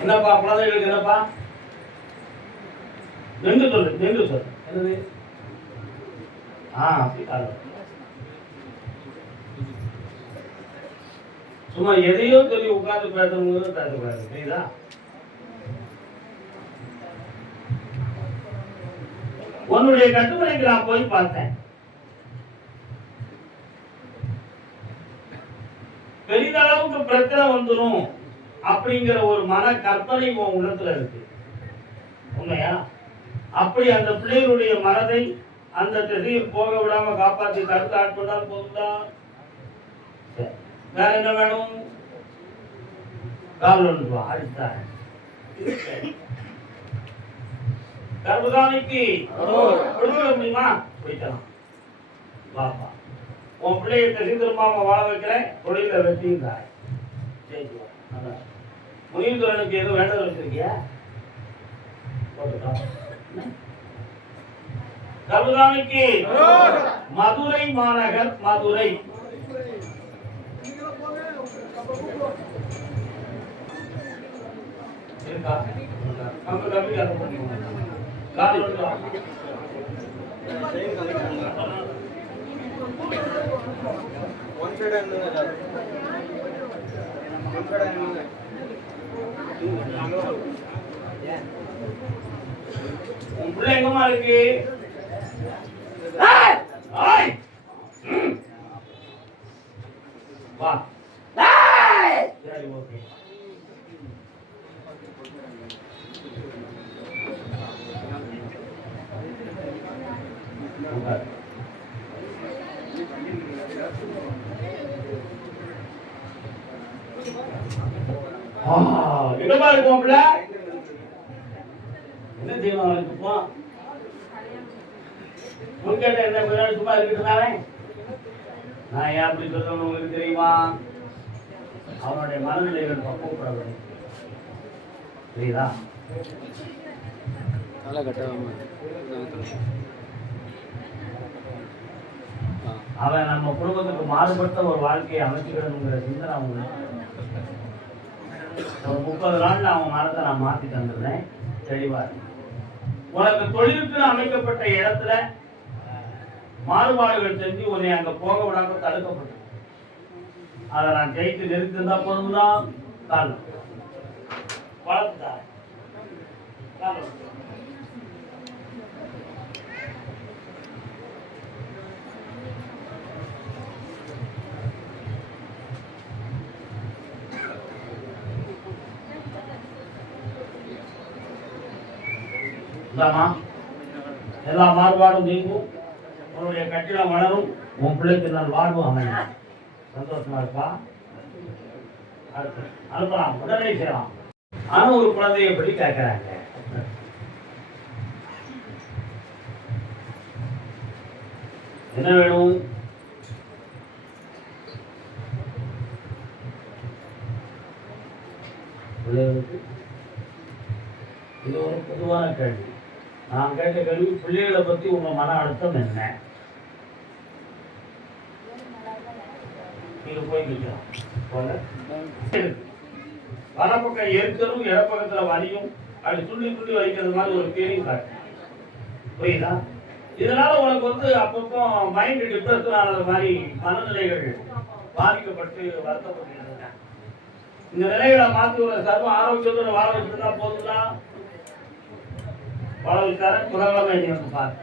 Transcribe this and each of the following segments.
என்னப்பா குழந்தைகளுக்கு என்னப்பா? நின்று சொல்லு என்னது? சும்மா எதையோ சொல்லி உட்கார்ந்து பேசணுங்கிறது பேசக்கூடாது, புரியுதா? உன்னுடைய கட்டுமனைக்கு நான் போய் பார்த்தேன். பெரிதளவுக்கு பிரச்சனை வந்துடும் அப்படிங்கிற ஒரு மன கற்பனை உன் உள்ளத்துல இருக்கு, உண்மையா? அப்படி அந்த பிள்ளைகளுடைய மனதை அந்த திசையில் போக விடாம காப்பாற்றி கருத்து ஆட்கொண்டால் போதுதான். வேற என்ன வேணும்? காவல் அடித்தார் கர்மசாமிக்கு கொடுக்க முடியுமா? போய்க்கலாம் பாப்பா. உன் பிள்ளைய திசை திரும்பாம வாழ வைக்கிறேன், தொழில வெற்றியும் தாய். முனிந்துரனுக்கு எதுவும் வேண்டது வச்சிருக்கியா? கருதாமிக்கு மதுரை மாநகர், மதுரை இருக்கா? உள்ள எங்கம்மா இருக்கு? வா. சரி, ஓகே. எங்கப்பா இருக்கும் பிள்ளை? என்ன செய்வான் இப்போ? முன்கேட்ட என்ன சும்மா இருக்கட்டுமே. நான் ஏன் அப்படி சொல்லணும்னு உங்களுக்கு தெரியுமா? அவனுடைய மனநிலைகள் பக்குவப்பட வேண்டும், புரியுதா? அவன் நம்ம குடும்பத்துக்கு மாறுபட்ட ஒரு வாழ்க்கையை அமைச்சுக்கணுங்கிற சிந்தனை அவங்க. ஒரு 30 நாள்ல அவன் மனத்தை நான் மாத்தி தந்துடுறேன், தெளிவா. உனக்கு தொழிலுக்கு அமைக்கப்பட்ட இடத்துல மாறுபாடுகள் செஞ்சு உன்னை அங்க போக விடாம தடுக்கப்பட்டு அதை நான் ஜெயித்து நிறுத்திருந்தா போதும்தான். காலம் வளர்த்தார் எல்லா மாறுபாடும் நீங்கும், உன்னுடைய கட்டிடம் வளரும், உன் பிள்ளைக்கு நான் வாழ்வு அமையும். சந்தோஷமா இருக்கா? அனுப்பலாம், உடனே செய்யலாம். ஆனா ஒரு குழந்தைய எப்படி கேட்கிறாங்க, என்ன வேணும்? இது ஒரு பொதுவான கேள்வி. நான் கேட்ட கேள்வி, பிள்ளைகளை பத்தி உங்க மன அழுத்தம் என்ன? நீங்க போய் நிற்கலாம். வலப்பக்கம் எரிச்சலும் இடப்பக்கத்துல வலியும் அப்படி துள்ளி துள்ளி வைக்கிறது மாதிரி ஒரு ஃபீலிங் காட்டு, புரியுதா? இதனால உனக்கு அப்பப்போ மைண்ட் டிப்ரெஷன் ஆனது மாதிரி மனநிலைகள் பாதிக்கப்பட்டு வருத்தப்பட்டு இருந்தேன். இந்த நிலைகளை மாற்றி ஒரு சர்வ ஆரோக்கியத்தோட வாழ வச்சுருந்தா போதுதான். புதன்கிழமை வந்து பார்த்து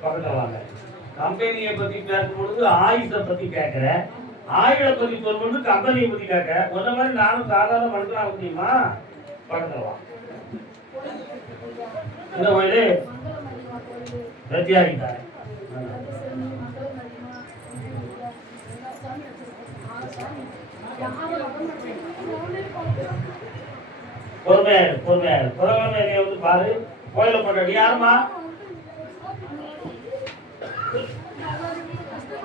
பக்கத்தில் வாங்க. கம்பெனியை பத்தி பேசும்பொழுது ஆயுஷை பத்தி கேட்கிற, ஆயுளை பத்தி சொல்லும்போது கம்பெனியை பத்தி கேட்க. ஒன்ன மாதிரி நானும் சாதாரண மனுஷனா முடியுமா? பக்கத்தில் வா. இந்த கோயிலு வெற்றியாகிட்டாரு. பொறுமையாரு புதன்கிழமை வந்து பாரு. கோயில போட்ட யாருமா?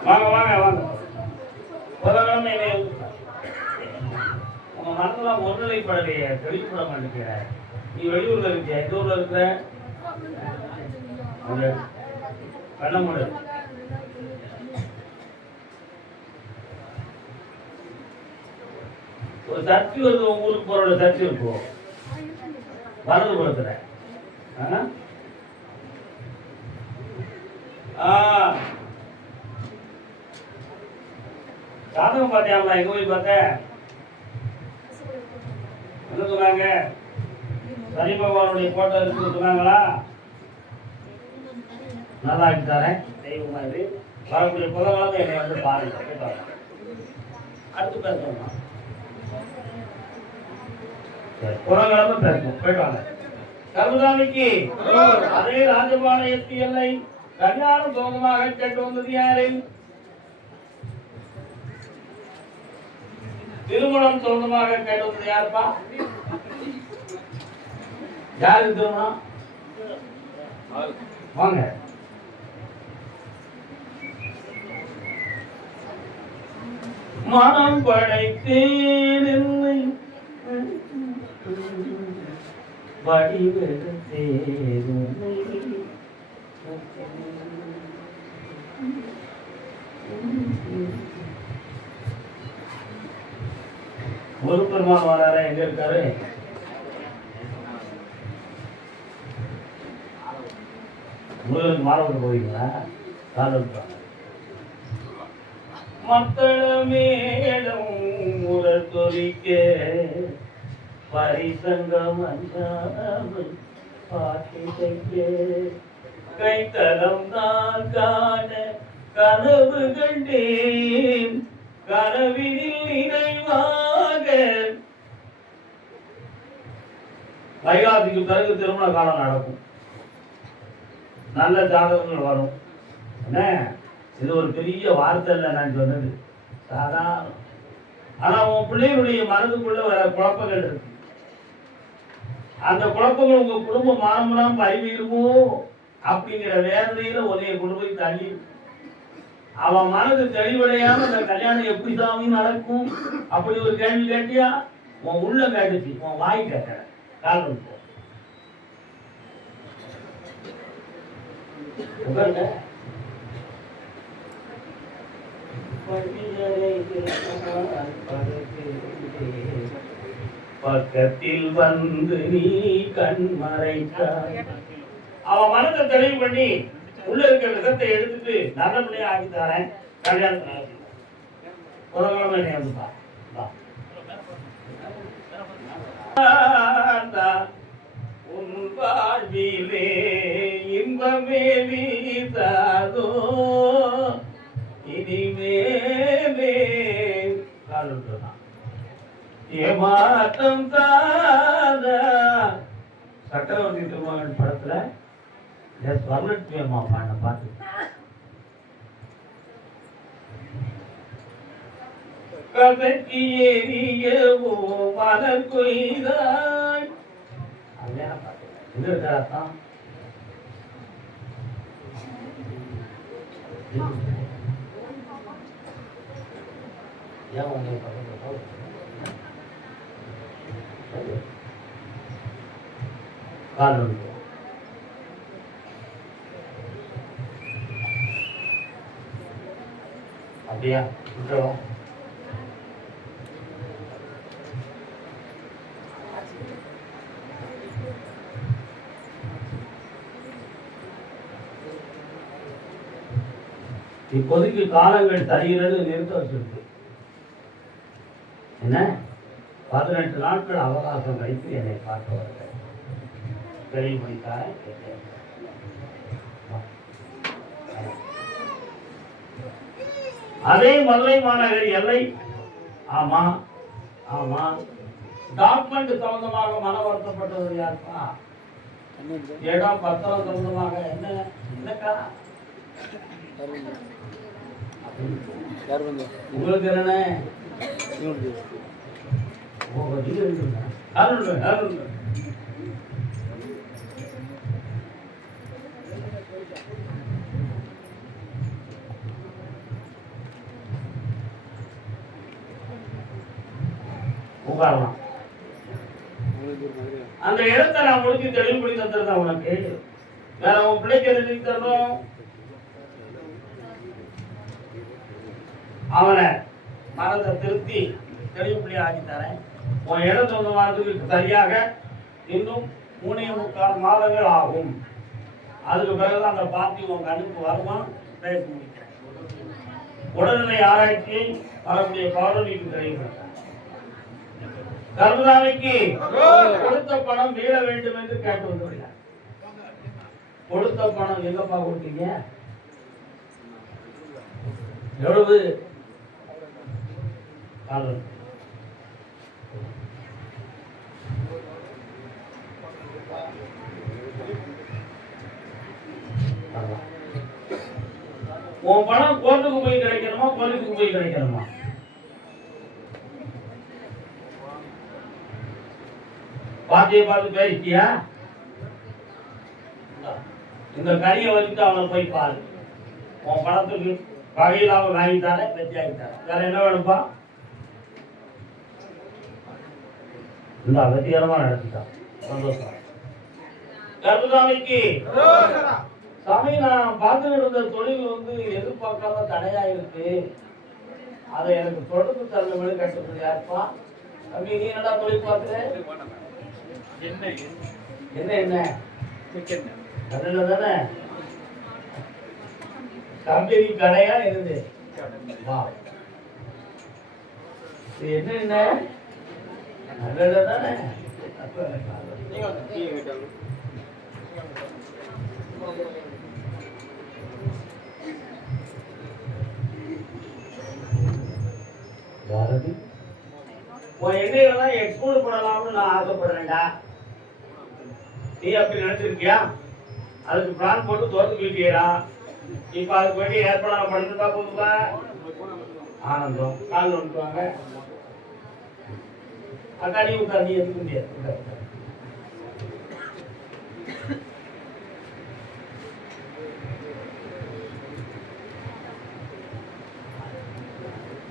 வாங்க வாங்க வாங்க. புதன்கிழமை உங்க மனசுல ஒருநிலைப்படலையே, தெளிவுபட மாட்டேங்கிற. நீ வெளியூர்ல இருக்கியா? எந்த ஊர்ல இருக்கிற? கண்ணமுடு. ஒரு சர்ச்சு வருது, உங்க ஊருக்கு போற சர்ச்சு இருக்கும் வலது புறத்துல. சாதகம் பார்த்தியாமா? எங்க போய் பார்த்தேன் என்ன சொன்னாங்க? சனி பகவானுடைய கோட்டை இருக்குன்னு சொன்னாங்களா? நல்லா ஆக்கிட்டாரேன் தெய்வமா. இது வரக்கூடிய புதன்கிழமை என்னை வந்து பாருங்க. அடுத்து பேசணும், புதன்கிழமை பேசணும். போயிட்டு வாங்க. கருதாமிக்கு அதே ராஜபாளையத்து எல்லை கல்யாணம் சோகமாக கேட்டு வந்தது யாரு? திருமணம் சொந்தமாக கேட்டு வந்தது யாருப்பா? யாரு திருமணம்? வாங்க. மனம் படைத்தேன் ஒரு பெருமாள் வராரு. எங்க இருக்காரு? உங்களுக்கு மாறவிட்டு போவீங்களா? மக்களமேடம் உரத்தொலிக்க பரிசங்கம் கைத்தலம் தான் காண கனவு கண்டேன், கனவினில் நினைவாக. வைகாசிக்கு பிறகு திருமண காலம் நடக்கும், நல்ல ஜாதகங்கள் வரும். என்ன இது ஒரு பெரிய வார்த்தை இல்லை நான் சொன்னது, சாதாரண. ஆனா உன் பிள்ளைகளுடைய மனதுக்குள்ள வர குழப்பங்கள் இருக்கு. அந்த குழப்பங்கள் உங்க குடும்பம் மாறலாம் பறிவிடுமோ அப்படிங்கிற வேதனையில உதய குடும்பத்தை தள்ளி அவன் மனது தெளிவடையாம அந்த கல்யாணம் எப்படி சாமி நடக்கும் அப்படி ஒரு கேள்வி கேட்டியா? உன் உள்ள கேட்டுச்சு, உன் வாய் கேட்கற காரணம். பக்கத்தில் வந்து நீ கண் மறைத்தாய். அவன் மனதை தெளிவு பண்ணி உள்ள இருக்கிற விதத்தை எடுத்துட்டு நல்லபடியா ஆக்கி தரேன். கல்யாணத்தை உன் வாழ்விலே இன்பமே வீசாதோ இனிமேலே ஏமாற்றம் தாதா. சக்கரவர்த்தி திருமகன் படத்துல வரலட்சுமி அம்மா பாட பாட்டு. கதைக்கு ஏறியவோ மலர் கொய்தாய். கல்யாண பாட்டு இது இருக்காதான். ஏன் உங்க காலம் அப்படியா? இப்போதைக்கு காலங்கள் தருகிறது நிறுத்த வச்சிருக்கு. என்ன 18 நாட்கள் அவகாசம் கழித்து என்னை பார்க்க வருகிறேன். தெளிவுபடுத்தாரன் கேட்டேன். அதே மதுரை மாநகர் எல்லை. ஆமா ஆமா, டாக்குமெண்ட் சம்பந்தமாக மன வருத்தப்பட்டது யாருப்பா? இடம் பத்திரம் சம்பந்தமாக என்ன என்னக்கா உங்களுக்கு என்ன? உட்காரலாம். அந்த இடத்தை நான் முடிச்சு தெளிவுபடி தந்துருந்தேன் உனக்கு. வேற உன் பிள்ளைக்கு எழுதி தரணும். அவனை மனதை திருத்தி தெளிவுபடியா ஆக்கி தரேன். உன் இடம் சொந்தமானதுக்கு சரியாக இன்னும் 3.25 மாதங்கள் ஆகும். அதுக்கு பிறகு அந்த பார்ட்டி உங்க கண்ணுக்கு வருமா பேசி முடிக்கிறேன். உடல்நிலை ஆராய்ச்சியை வரக்கூடிய பௌர்ணமிக்கு தெரிவிக்கிறேன். கருதாமைக்கு கொடுத்த பணம் மீள வேண்டும் என்று கேட்டு வந்துள்ளார். கொடுத்த பணம் எங்கப்பா கொடுத்தீங்க? எவ்வளவு? உன் பணம் கோர்ட்டுக்கு போய் கிடைக்கணுமா போலீஸுக்கு போய் கிடைக்கணுமா? பாத்தியை பார்த்து பேசிட்டியா? இந்த கறியை வச்சுட்டு அவனை போய் பாரு. உன் பணத்துக்கு வகையில் அவன் வாங்கித்தார வெற்றி ஆகித்தார. வேற என்ன வேணும்பா? இந்த வெற்றிகரமா நடத்திட்டான். சந்தோஷம். கருப்புசாமிக்கு சாமி, நான் பார்த்துட்டு இருந்த தொழில் எதிர்பார்க்காம தடையா இருக்கு. அதை எனக்கு தொடர்ந்து தரணும்னு கேட்டது யாருப்பா? தம்பி, நீ என்னடா தொழில் பார்க்குற? என்ன என்ன அதில் தானே கம்பெனி கடையா இருந்து என்ன என்ன அதில் தானே பாரதி உன் எண்ணெயெல்லாம் எக்ஸ்போர்ட் பண்ணலாம்னு நான் ஆசைப்படுறேன்டா. நீ அப்படி நினைச்சிருக்கியா? அதுக்கு பிளான் போட்டு தோத்து போயிட்டீரா? இப்ப அதுக்கு வேண்டி ஏற்பாடு பண்ணிருந்தா போதுங்களா? ஆனந்தம் காலில் வந்துட்டுவாங்க. அக்கா நீ உட்கார், நீ எதுக்க முடியாது.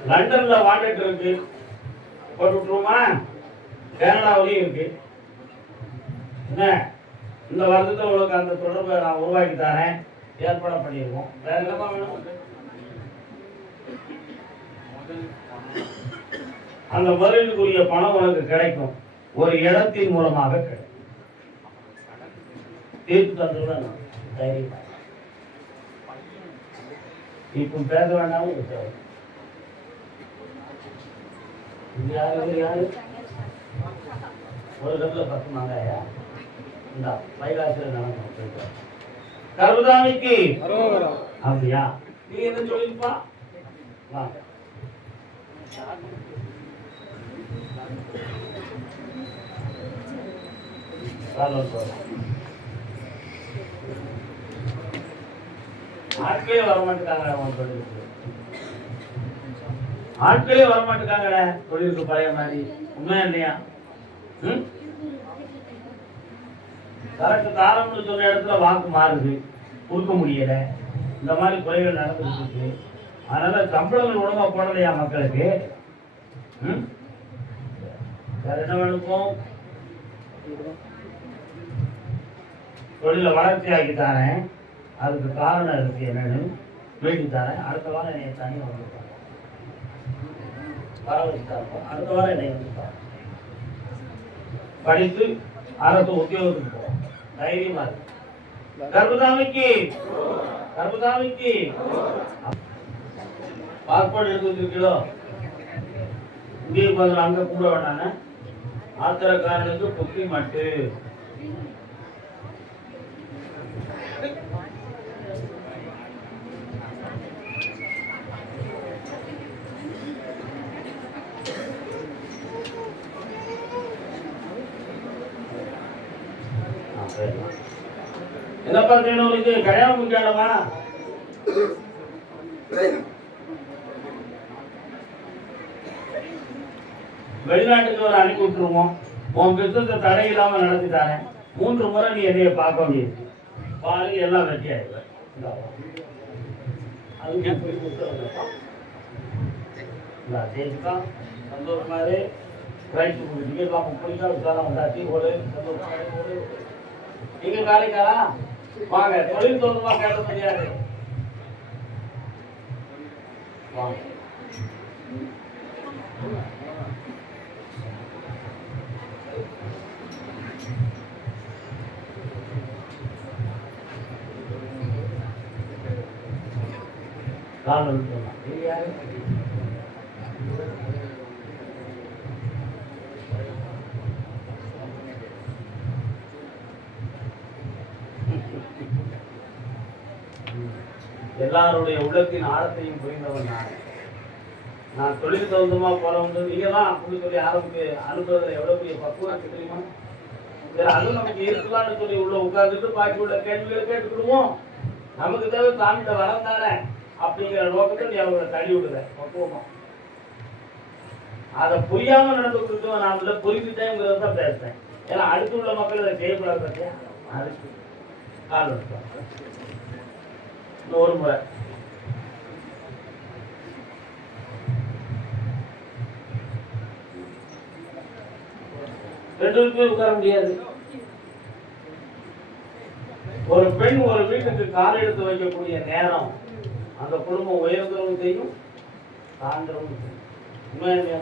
லண்டன்ல வாண்டட் இருக்கு, போட்டு விட்டுருமா? கனடாவிலையும் இருக்கு. என்ன இந்த வருஷத்துல உங்களுக்கு அந்த தொடர்பை நான் உருவாக்கி தரேன், ஏற்பாடு பண்ணிடுவோம். வேற என்னமா வேணும்? அந்த முதலீட்டுக்குரிய பணம் உனக்கு கிடைக்கும். ஒரு இடத்தின் மூலமாக கிடைக்கும். தீர்ப்பு தந்துடுவேன். தைரியமா இப்போ பேச வேண்டாம். யாரு ஒரு கட்டில் 10 மாங்காயா? இந்த வைகாசியில் நடக்கும். கருதாமிக்கு அப்படியா? நீ என்ன சொல்லிருப்பா? ஆட்களே வரமாட்டேங்காங்க. ஆட்களே வரமாட்டேங்காங்க தொழிலுக்கு பழைய மாதிரி. உண்மையா இல்லையா? கரெக்ட் தாரம்னு சொன்ன இடத்துல வாக்கு மாறுது, கொடுக்க முடியல. இந்த மாதிரி குறைகள் நடந்துட்டு இருக்கு. அதனால சம்பளங்கள் ஒழுங்கா போடலையா மக்களுக்கு? வேற என்ன வேணுக்கும்? தொழில வளர்ச்சி ஆக்கி தரேன். அதுக்கு காரணம் இருக்கு. என்னன்னு வேண்டி தரேன். அடுத்த வாரம் என்னை தனியாக வந்துருப்பாங்க. வர வச்சுட்டாங்க. அடுத்த வாரம் என்னை வந்துருப்பாங்க. படித்து அரசு உத்தியோகத்துக்கு போவோம். தைரியமா இருக்கு. கர்ப்பதாமிக்கு பாஸ்போர்ட் எடுத்து வச்சிருக்கீங்களோ? இங்கே உட்காந்து அங்க கூட வேண்டானே. ஆத்திரக்காரனுக்கு புத்தி மட்டு. என்னப்பா செய்யணும்? இது கல்யாணம் முக்கியமா? வெளிநாட்டுக்கு ஒரு அனுப்பி விட்டுருவோம். உன் பிசினஸை தடை இல்லாம நடத்திட்டானே. 3 முறை நீ என்னைய பார்க்க முடியுது. பாரு, எல்லாம் வெற்றி ஆயிடுவேன். அதுக்கு போய் கொடுத்துருக்கா சந்தோஷமாரு. ஃப்ளைட்டு டிக்கெட் வாங்க பிடிக்கா விசாரம் வந்தாச்சு. ஒரு சந்தோஷமாரு. ஒரு நீங்க காலைக்காரா வாங்க. தொழில் தோதுமா கேட்ட முடியாது. வாங்க. காரணம் சொன்னான். எல்லாருடைய உள்ளத்தின் ஆழத்தையும் புரிந்தவன் நான் தொழில் தகுந்தமா போறவங்க நீங்க தான் அப்படின்னு சொல்லி அனுப்புறதுல எவ்வளவு பெரிய பக்குவம் இருக்கு தெரியுமா? அதுவும் நமக்கு இருக்கலாம்னு சொல்லி உள்ள உட்கார்ந்துட்டு பாக்கி உள்ள கேள்விகளை கேட்டுக்கிடுவோம். நமக்கு தேவை தாமிட்ட வரம் தானே அப்படிங்கிற நோக்கத்தை நீ அவங்களை தள்ளி விடுற பக்குவமா. அதை புரியாம நடந்துக்கிட்டு நான் அதுல புரிஞ்சுட்டேங்கிறத தான் பேசுறேன். ஏன்னா அடுத்து உள்ள மக்கள் அதை செய்யக்கூடாது பத்தியா அதுக்கு கால் எடுத்தோம். ஒரு முறை ரெண்டு பேருமே உட்கார முடியாது. ஒரு பெண் ஒரு வீட்டுக்கு கால் எடுத்து வைக்கக்கூடிய நேரம் அந்த குடும்பம் உயர்ந்தவங்க செய்யும், தாண்டவங்க செய்யும். உண்மையா?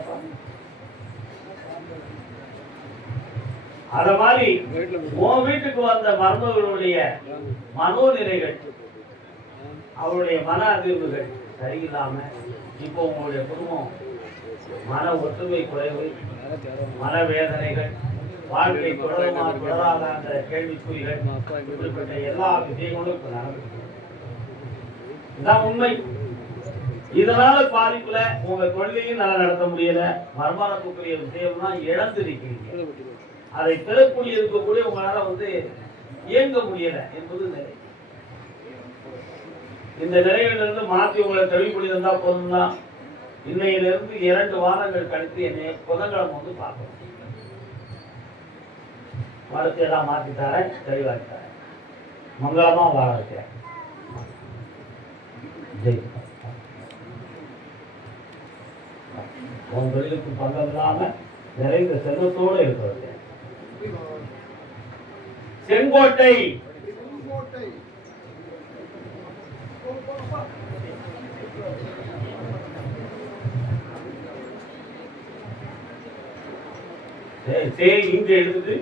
அத மாதிரி உன் வீட்டுக்கு வந்த மருமகளுடைய மனோநிலைகள், அவருடைய மன அதிர்வுகள் சரியில்லாம இப்போ உங்களுடைய குடும்பம் மன ஒற்றுமை குறைவு, மனவேதனைகள், வாழ்க்கை தொடருமா தொடராத அந்த கேள்விக்குறிகள், இப்படிப்பட்ட எல்லா விஷயங்களும் இப்ப நடந்துருக்கு. இதுதான் உண்மை. இதனால பாதிப்புல உங்க தொழிலையும் நல்லா நடத்த முடியல, வருமானத்துக்குரிய விஷயம்னா இழந்திருக்கிறீங்க. அதை பெறக்கூடிய இருக்கக்கூடிய உங்களால இயங்க முடியல என்பது நிலை. இந்த நிலையிலிருந்து மாற்றி உங்களை தெளிவுபடுத்திருந்தா போதும் தான். இன்னையிலிருந்து 2 வாரங்கள் கழித்து என்னை புதன்கிழமை பார்க்கணும். மறுத்து எல்லாம் மாற்றித்தாரேன், தெளிவாக்கித்தாரேன், மங்களமா வாழ வைக்கிறேன். உன் தொழிலுக்கு பங்கம் இல்லாம நிறைந்த செல்வத்தோடு இருக்க வைக்கிறேன். செங்கோட்டை இங்க எழுதுது.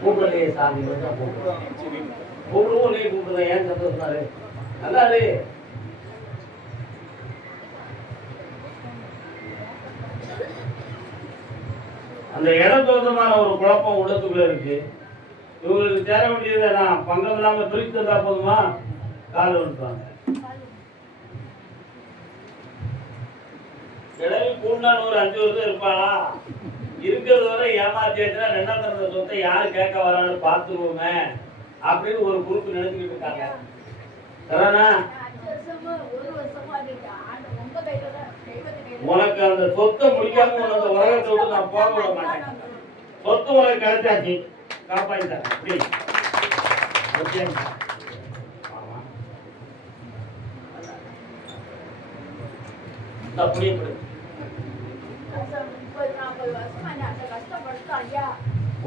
கூப்பிடலையே சாமி கூப்பிடுவோம். நீ கூப்பிடுற ஏன் சந்தோஷமாரு நல்லாரு. அந்த இடம் தோற்றமான ஒரு குழப்பம் உள்ளத்துக்குள்ள இருக்கு. இவங்களுக்கு தேர வேண்டியதை நான் பங்கம் இல்லாம பிரித்து தந்தா போதுமா? கால் வந்துட்டாங்க. கிளவி கூண்டான ஒரு 5 வருஷம் இருப்பாளா? இருக்கிறது வரை ஏமாத்தியாச்சுன்னா 2ஆம் தரந்த சொத்தை யாரு கேட்க வரான்னு பார்த்துருவோமே அப்படின்னு ஒரு குரூப் நினைச்சுக்கிட்டு இருக்காங்க. சரிண்ணா? உனக்கு அந்த சொத்தை முடிக்காம உனக்கு உலகத்தை விட்டு நான் போக விட மாட்டேன். சொத்து உனக்கு கிடைச்சாச்சு, காப்பாற்றிட்டேன்.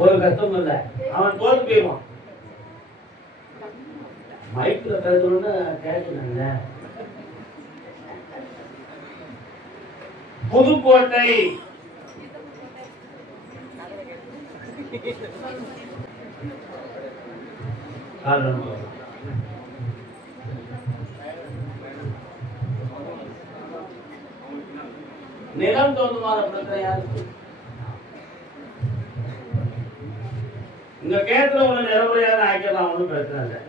ஒரு கஷ்டம் இல்ல, அவன் தோத்து போயிடுவான். மைக்ல பேசணும்னு கேட்கணுங்க. புதுக்கோட்டை நிலம் தோன்றுமான பிரச்சனை யாருக்கு? இங்க கேட்கிற ஒண்ணு நிறைவுறையான ஆக்கலாம், ஒன்றும் பிரச்சனை இல்லை.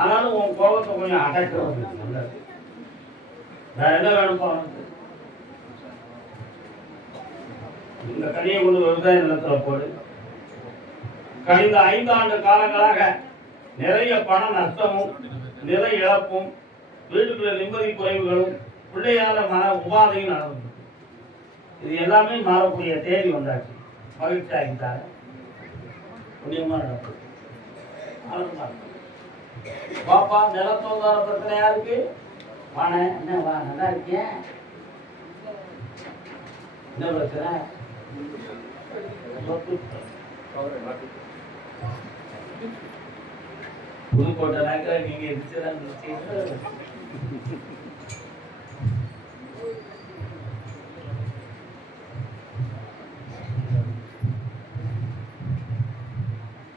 ஆனாலும் உன் கோபத்தை கொஞ்சம் அடக்கிறது நல்லது. நான் என்ன வேணும்ப்பா? இந்த கனியை கொண்டு விவசாய நிலத்துல போடு. கடந்த 5 ஆண்டு காலங்களாக நிறைய பண நஷ்டமும் நில இழப்பும் வீட்டுக்குள்ள நிம்மதி குறைவுகளும் பிள்ளையால மன உபாதையும் நடந்தது. இது எல்லாமே மாறக்கூடிய தேதி வந்தாச்சு. மகிழ்ச்சி ஆகிட்டார புண்ணியமா நடக்கும். பாப்பா நிலத்தோதார பிரச்சனை யாருக்கு? வாண என்ன வா, நல்லா இருக்கிய? என்ன பிரச்சனை? புதுக்கோட்டை நீங்க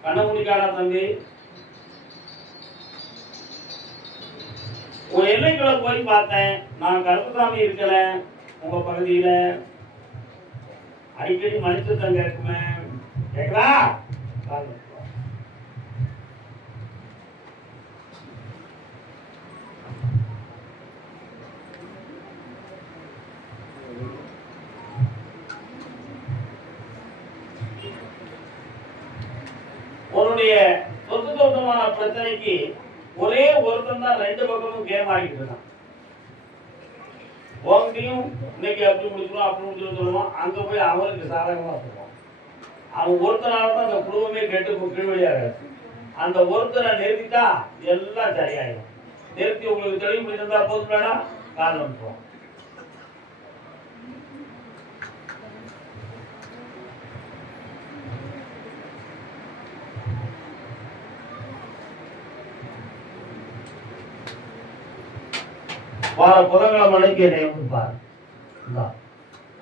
கண்ண முடிக்காடா தம்பி. உன் எல்லைக்குள்ள போய் பார்த்தேன். நான் கருப்பசாமி இருக்கல உங்க பகுதியில. அடிக்கடி மனுஷத்தம் கேட்குமே, கேட்கலா? உன்னுடைய சொத்து சொந்தமான பிரச்சனைக்கு ஒரே ஒருத்தன் தான் ரெண்டு பக்கமும் கேம் ஆடிட்டு இருக்கான். உங்களையும் இன்னைக்கு அப்படி முடிச்சிடும் அப்படி முடிச்சு சொல்லுவான். அங்க போய் அவனுக்கு சாதகமா சொல்லுவான். அவன் ஒருத்தனால தான் அந்த குடும்பமே கெட்டு கீழ்வழியாக. அந்த ஒருத்தரை நிறுத்திட்டா எல்லாம் சரியாயிடும். நிறுத்தி உங்களுக்கு தெளிவு இருந்தா போதும் வேணா காரணம் போவோம். வார புதன்கிழமை மலைக்கு என்னை வந்து பாரு.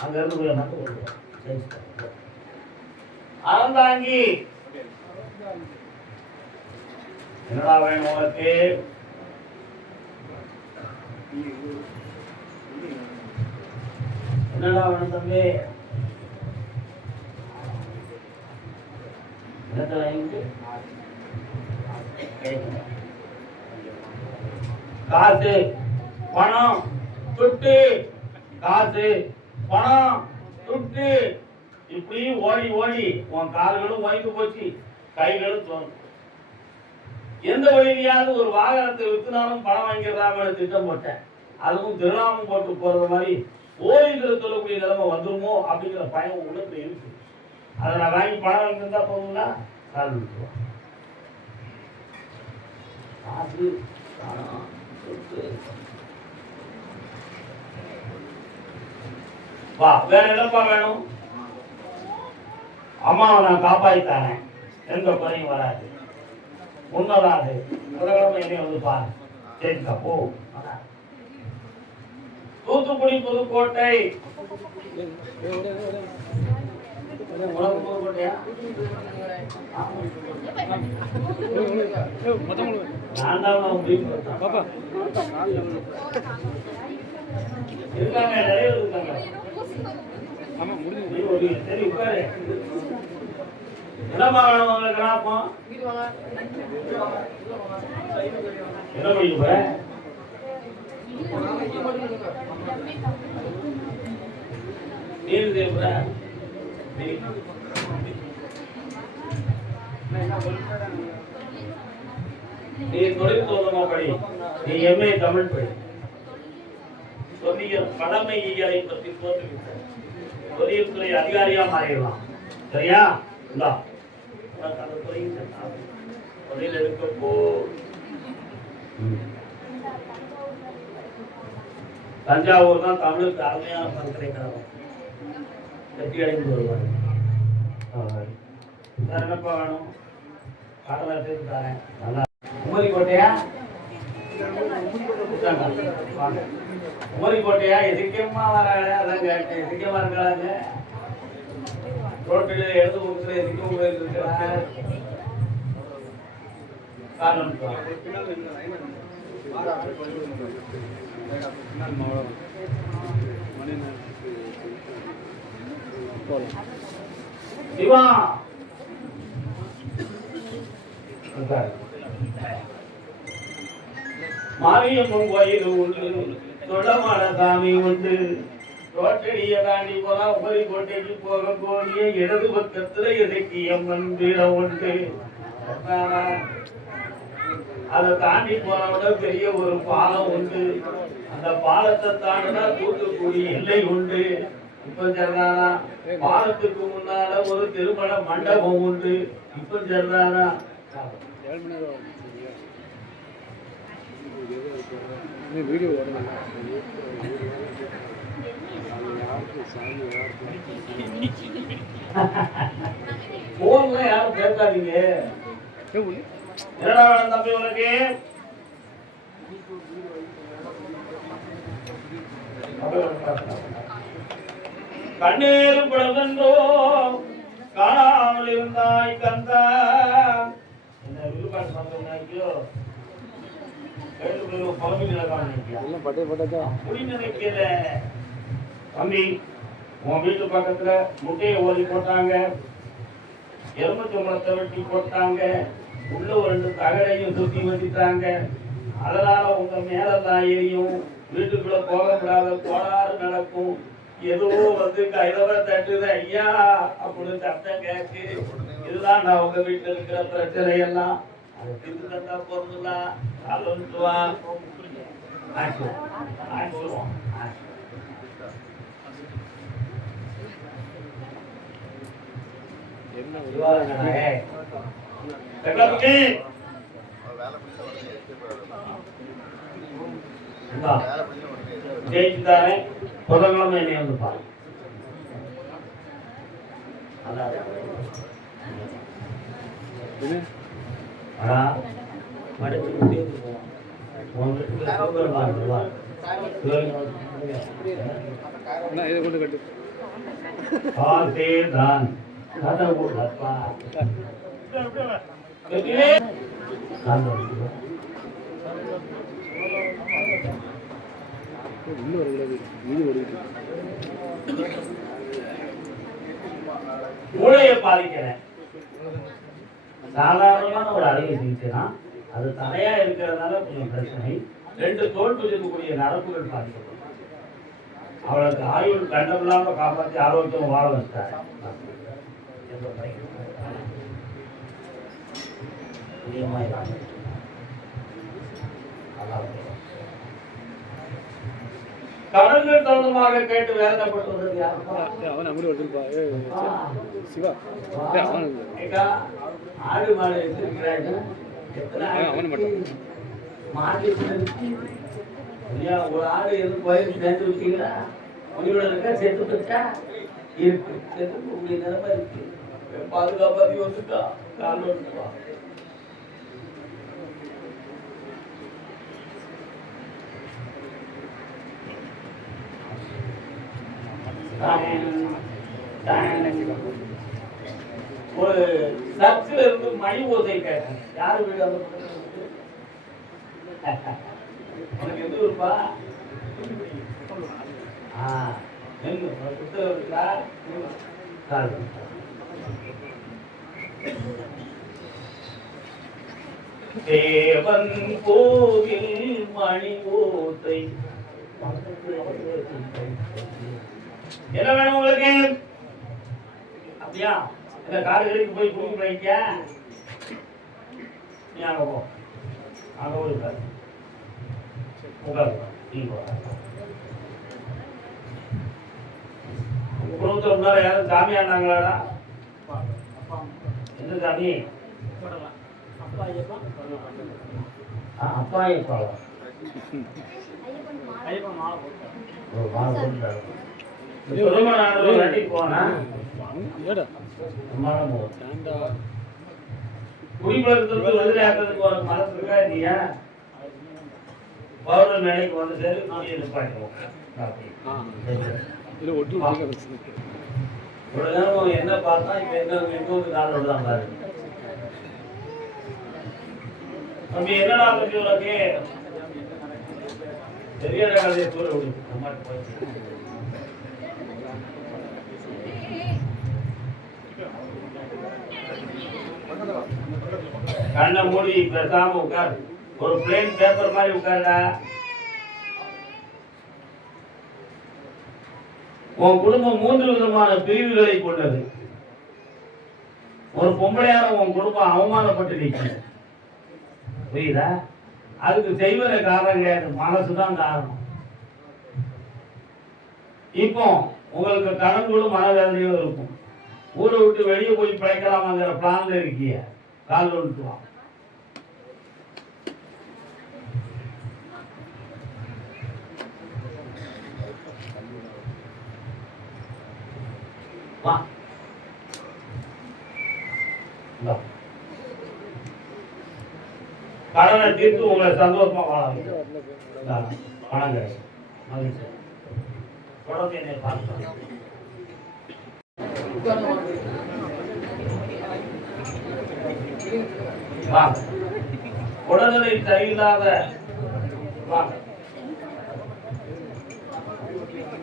அங்க இருந்து போய் மட்டும் அறந்தாங்கி என்னடா வேணும் உனக்கு? என்னடா வேணும் தம்பி? என்னத்தை வாங்கிட்டு காசு பணம் துட்டு, காசு பணம் துட்டு, இப்படி ஓடி ஓடி உன் கால்களும் ஓய்ந்து போச்சு, கைகளும் தோணும். எந்த வழியாவது ஒரு வாகனத்தை வித்துனாலும் பணம் வாங்கிடலாம திட்டம் போட்டேன். அதுவும் திருநாமம் போட்டு போறது மாதிரி ஓய்வு சொல்லக்கூடிய நிலைமை வந்துருமோ அப்படிங்கிற பயம் உள்ளத்துல இருக்கு. அதை நான் வாங்கி பணம் வாங்கியிருந்தா போதுங்களா? கால் விட்டுருவோம். காசு பணம் துட்டு. வா, வேற என்னப்பா வேணும்? அம்மாவை நான் காப்பாற்றித்தானே, எந்த குறையும் வராது. உண்மைதான். புதன்கிழமை என்னைய வந்து பாரு. சரிக்கா போ. தூத்துக்குடி புதுக்கோட்டை. புதுக்கோட்டையா? நான் தான் இருக்காங்க, நிறைய இருக்காங்க. சரி உட்காரு. என்னப்பா வேணும் உங்களுக்கு? என்ன பண்ணிட்டு போற? நீர் தேவை. நீ தொழில் தோழமா படி. நீ எம்ஏ தமிழ் படி. தொல்லியல் கடமையியலை பற்றி தோற்றுவிட்ட தொழில்துறை அதிகாரியா மாறிடலாம். சரியா? தொழில் எடுக்க போ. தஞ்சாவூர் தான் தமிழுக்கு அருமையான பல்கலைக்கழகம். வெற்றி அடைந்து வருவாங்க. என்னப்பா வேணும்? கடலை சேர்த்து தரேன். நல்லா குமரி கோட்டையா? குமரி கோட்டையா? எதுக்கேமா வராங்க? அதான் கேட்டேன். எதுக்கேமா இருக்கிறாங்க? ரோட்டில் எழுது கொடுக்குற எதுக்கும் இருக்கிறாங்க. காரணம் சிவா மாரியம்மன் கோயில் உண்டு, தொடமான சாமி உண்டு. ரோட்டடியை தாண்டி போனா உபரி கோட்டைக்கு போக கோடிய இடது பக்கத்துல இலக்கியம்மன் பீடம் உண்டு. அதை தாண்டி போனவிட பெரிய ஒரு பாலம் உண்டு. அந்த பாலத்தை தாண்டினா தூத்துக்குடி எல்லை உண்டு. இப்ப சரிதானா? பாலத்துக்கு முன்னால ஒரு திருமண மண்டபம் உண்டு. இப்ப சரிதானா? போன்ல யாரும் பேசாதீங்க. என்னடா வேணும் தம்பி உனக்கு? கண்ணீரும் குழந்தோ காணாமல் இருந்தாய் கந்தா. தம்பி உன் வீட்டு பக்கத்துல முட்டையை ஓதி போட்டாங்க, எலுமிச்சம்பழத்தை வெட்டி போட்டாங்க, உள்ள ஒரு 2 தகடையும் சுத்தி வச்சுட்டாங்க. அதனால உங்க மேலதான் எரியும், வீட்டுக்குள்ள போகக்கூடாத கோளாறு நடக்கும். ஏதோ வந்து கைதவ தட்டுது ஐயா அப்படின்னு சத்தம் கேட்கு. இதுதான் நான் உங்க வீட்டுல இருக்கிற பிரச்சனை எல்லாம். அது திரு தந்தா பொருந்துலாம் அலந்துவான் ஜெயிச்சுதானே புதன்கிழமை என்னை வந்து பாரு. மூளையை பாதிக்கிறேன். சாதாரணமான ஒரு அறுவை சிகிச்சைனா அது தலையா இருக்கிறதுனால கொஞ்சம் பிரச்சனை. 2 தோல் இருக்கக்கூடிய நரம்புகள் பாதிக்கப்படும். அவளுக்கு ஆயுள் கண்டமில்லாம காப்பாற்றி ஆரோக்கியம் வாழ வச்சார். கடன்கள் தகுந்தமாக கேட்டு வேதனைப்பட்டு ஆடு மாடு ஒரு ஆடு எது கோயில் சேர்ந்து வச்சீங்களா? உயிரோட இருக்கா சேர்த்து வச்சா இருக்கு, சேர்த்து நிலைமை இருக்கு. பாதுகாப்பாத்தி வந்துட்டா கால் வந்துட்டா. ஒரு சர்ச்சில் இருந்து மணி ஓசை கேட்டேன். யாரு வீடு அந்த உனக்கு எந்த ஊருப்பா? தேவன் கோவில் மணி ஓசை. என்ன வேணும் உங்களுக்கு? அப்படியா? இந்த காடுகளுக்கு போய் குடிக்க வைக்க நீ அங்க போ. அங்க ஒரு குடும்பத்துல முன்னால யாரும் சாமி ஆனாங்களாடா? எந்த சாமி? அப்பா ஐயப்பாவா? குடிமரத்திலிருந்து விடுதலை ஆக்கிறதுக்கு ஒரு மனசு இருக்கா இல்லையா? பௌர்ணமி நிலைக்கு வந்து சரி கூடிய நிப்பாட்டுவோம். என்ன பார்த்தா இப்ப இன்னொரு காலம் தான் பாரு. அப்படி என்னடா பத்தி உனக்கு பெரிய கதையை சொல்ல கண்ணை மூடி பேசாம உட்கார். ஒரு பிளேன் பேப்பர் மாதிரி உட்காருடா. உன் குடும்பம் 3 விதமான பிரிவுகளை கொண்டது. ஒரு பொம்பளையான உன் குடும்பம் அவமானப்பட்டு நிற்கும். புரியுதா? அதுக்கு செய்வத காரணம் கிடையாது, மனசுதான் காரணம். இப்போ உங்களுக்கு கடன்களும் மனவேதனையும் இருக்கும். ஊரை விட்டு வெளியே போய் பிழைக்கலாமாங்கிற பிளான்ல இருக்கிய கால் விட்டுவான். கடனை தீர்த்து உங்களை சந்தோஷமா வாழ பணம் கிடைக்கும். மகிழ்ச்சி தொடர்ந்து என்னை பார்க்கலாம். வா உடல்நிலை சரியில்லாத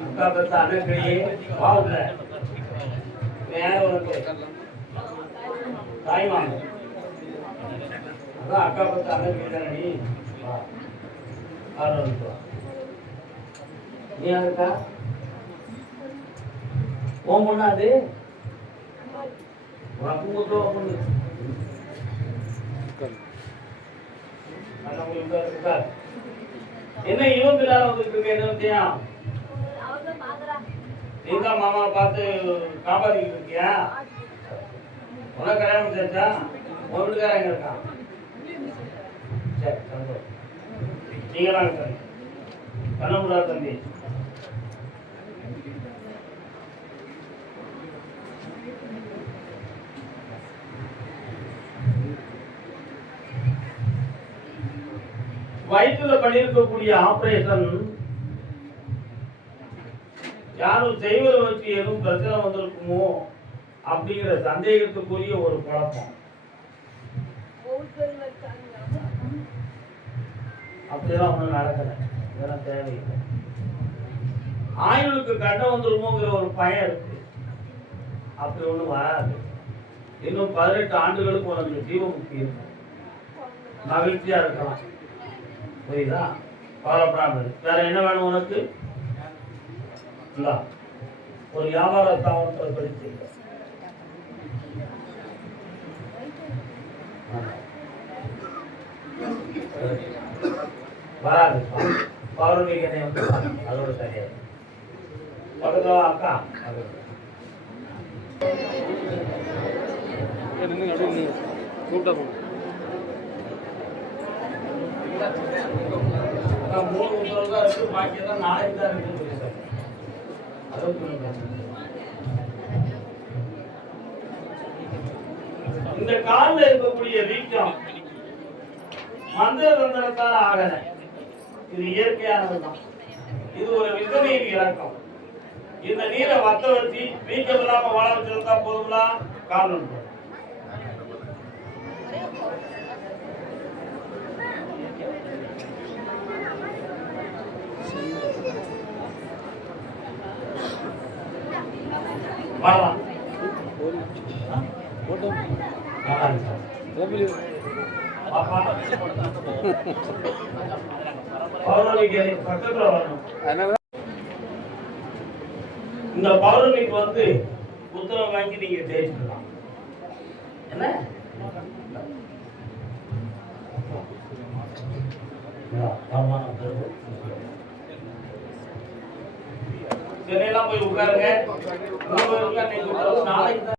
அக்கா பெத்த அண்ணக்கிடையே வாவுல யார் உனக்கு தாய்மாமன் அதான் அக்கா பெத்த அண்ணக்கிட்ட நீ நீ யாருக்கா ஓம் பொண்ணாது உனக்கு மூத்தம் பொண்ணு என்ன இவன் பிள்ளார வந்துட்டு இருக்க என்ன விஷயம் நீதான் மாமா பார்த்து காப்பாத்திக்கிட்டு இருக்கியா உனக்கு கல்யாணம் சேர்த்தா உன் வீட்டுக்காரன் எங்க இருக்கான் சரி சந்தோஷம் நீங்களாம் இருக்காங்க கண்ணமுடா தம்பி வயிற்றுல பண்ணியிருக்கக்கூடிய ஆபரேஷன் யாரும் செய்வதை வச்சு எதுவும் பிரச்சனை வந்திருக்குமோ அப்படிங்கிற சந்தேகத்துக்குரிய ஒரு குழப்பம். அப்படியெல்லாம் ஒன்றும் நடக்கல, இதெல்லாம் தேவையில்லை. ஆயுளுக்கு கண்டம் வந்துருமோங்கிற ஒரு பயம் இருக்கு, அப்படி ஒன்றும் வராது. இன்னும் 18 ஆண்டுகளுக்கு உனக்கு ஜீவமுக்தி இருக்கும், மகிழ்ச்சியா இருக்கலாம். புரியுதா? கவலைப்படாமல் வேற என்ன வேணும் உனக்கு? ஒரு வியாபார ஸ்தாபனத்தில் படிச்சு வராது. பௌர்ணமிக்கு என்னை வந்து அதோட சரியாது. பக்கத்துல அக்கா கூப்பிட்டா போகணும். 3 உத்தரவு தான் இருக்கு, பாக்கி தான் நாளைக்கு தான் இருக்குன்னு சொல்லி சார். இந்த காலில் இருக்கக்கூடிய வீக்கம் மந்திர தந்திரத்தால் ஆகல, இது இயற்கையானதுதான். இது ஒரு விசநீர் இறக்கம். இந்த நீரை வத்த வச்சு வீக்கம் இல்லாம வாழ வச்சிருந்தா போதுங்களா? காரணம் வரலாம். இந்த பௌர்ணமிக்கு வந்து உத்தரவு வாங்கி நீங்க ஜெயிச்சுக்கலாம். என்ன சென்னையெல்லாம் போய் உட்காருங்க. நாளைக்கு